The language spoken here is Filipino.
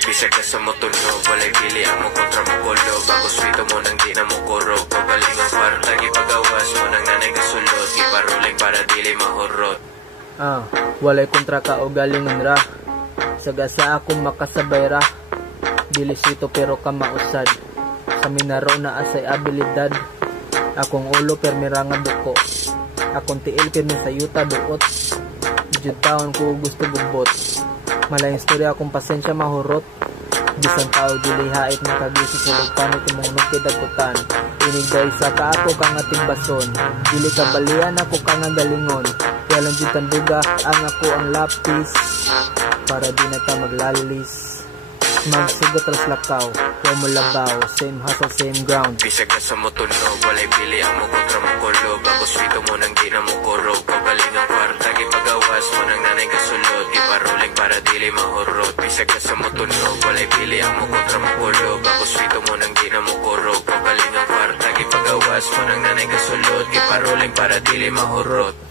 Bisag ka sa motunog, walay pili ang mo kontra mo kulog. Ako swito mo nang di na mo kurog. Pagaling ang kwarta, gipagawas mo nang nanay kasulod. Giparuling para dili mahurot. Walay kontra ka o galingon ra. Sagasa akong makasabay ra. Dili swito pero ka mausad. Sa minaro na asay abilidad. Akong ulo permira nga duko. Akong tiil pirmi sa yuta duot. Jud taon ko gusto gubot. Malayang storya akong pasensya mahurot. Bisan tao dili hait nakagisi sulog panit imong nagkidagutan. Inigday sa ka ako kang ating bason. Dili ka balian ako kang galingon. Kaya lang jud tanduga ang ako ang lapis. Para di na ta maglalis. Magsugot ras lakaw, huwag mo labaw. Same hustle, same ground. Bisag na sa motunog, walay pili ang mo kontra mo kulog. Ako swito mo nang di na mo kurog. Pagaling ang kwarta, gipagawas mo nang nanay kasulod. Giparuling para dili mahurot. Bisag na sa motunog, walay pili ang mo kontra mo kulog. Ako swito mo nang di na mo kurog. Pagaling ang kwarta, gipagawas mo nang nanay kasulod. Giparuling para dili mahurot.